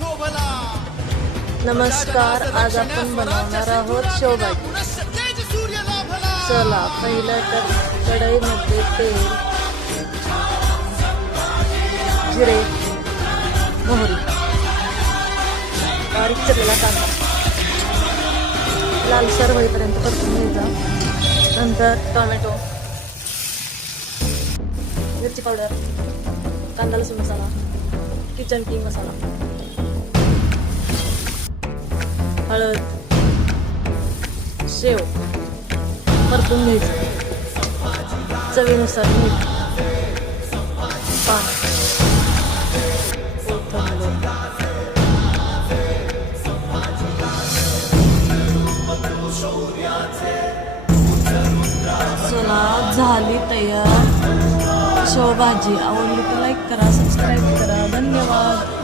शोभला. नमस्कार, आज आपण बनवणार आहोत शेवभाजी. चला, पहिलं तर कढईमध्ये तेल, जिरे, मोहरी, बारीक चिरलेला कांदा लालसर होईपर्यंत परतून घ्यायचा. नंतर टोमॅटो, मिरची पावडर, कांदा लसूण मसाला, किचन किंग मसाला, हळद, शेव परतून घ्यायचं. चवीनुसार मीठ, पाणी, कोथिंबीर. चला, झाली तयार शेवभाजी. आवडली तर लाईक करा, सबस्क्राईब करा. धन्यवाद.